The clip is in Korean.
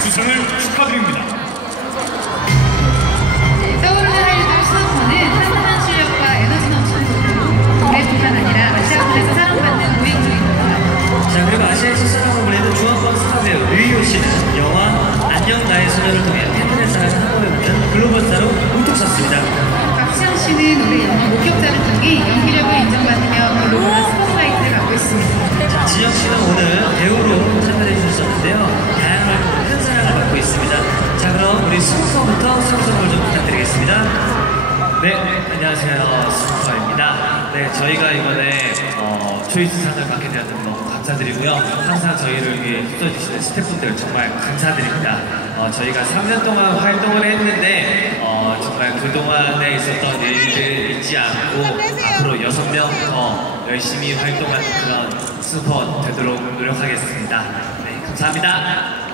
수상을 축하드립니다. 떠오르는 아이돌 수험서는 탄탄한 실력과 에너지 넘치는 소통, 노래뿐만 아니라 아시아권에서 사랑받는 우익 중입니다. 자 그리고 아시아에서 사랑을 보내는 중앙권 스타 배우 류희호 씨는 영화 안녕 나의 소녀를 통해 팬들의 사랑을 한번에 받는 글로벌 스타로 우뚝 섰습니다. 박시영 씨는 올해 영화 목격자를 통해 우리 스무퍼부터 수성을 좀 부탁드리겠습니다. 네, 안녕하세요. 스무퍼입니다. 네, 저희가 이번에 어, 초이스상을 받게 되어서 너무 감사드리고요. 항상 저희를 위해 힘써주시는 스태프분들 정말 감사드립니다. 어, 저희가 3년 동안 활동을 했는데 어, 정말 그동안에 있었던 일들 잊지 않고 앞으로 6명 더 열심히 활동하는 그런 슈퍼 되도록 노력하겠습니다. 네, 감사합니다.